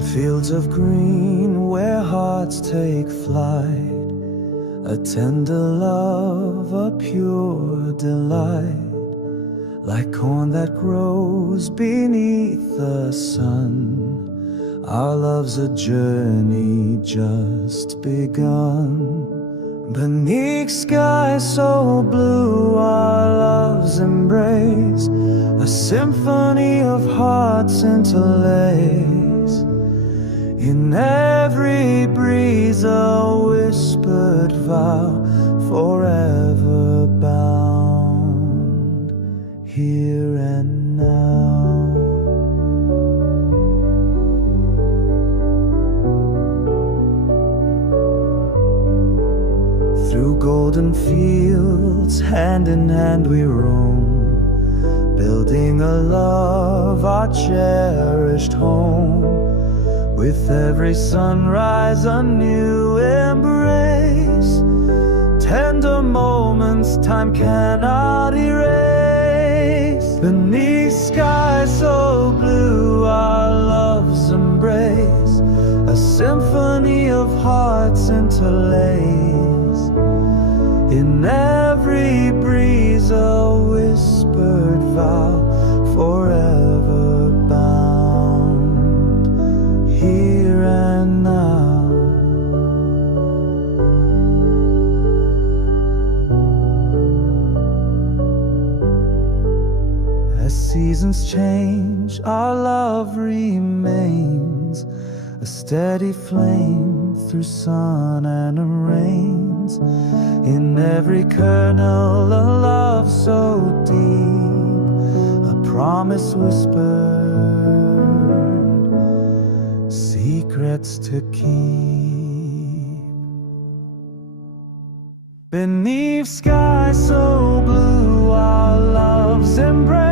In fields of green where hearts take flight, a tender love, a pure delight, like corn that grows beneath the sun. Our love's a journey just begun. Beneath skies so blue, our love's embrace, a symphony of hearts interlace. In every breeze a whispered vow, forever bound, here and now. Through golden fields, hand in hand we roam, building a love, our cherished home. With every sunrise a new embrace, tender moments time cannot erase. Beneath skies so blue our love's embrace, a symphony of hearts interlace. In every breeze a whispered vow, forever bound, here and now. As seasons change, our love remains, a steady flame through sun and rains. In every kernel a love so deep, a promise whispered, secrets to keep. Beneath skies so blue our love's embrace,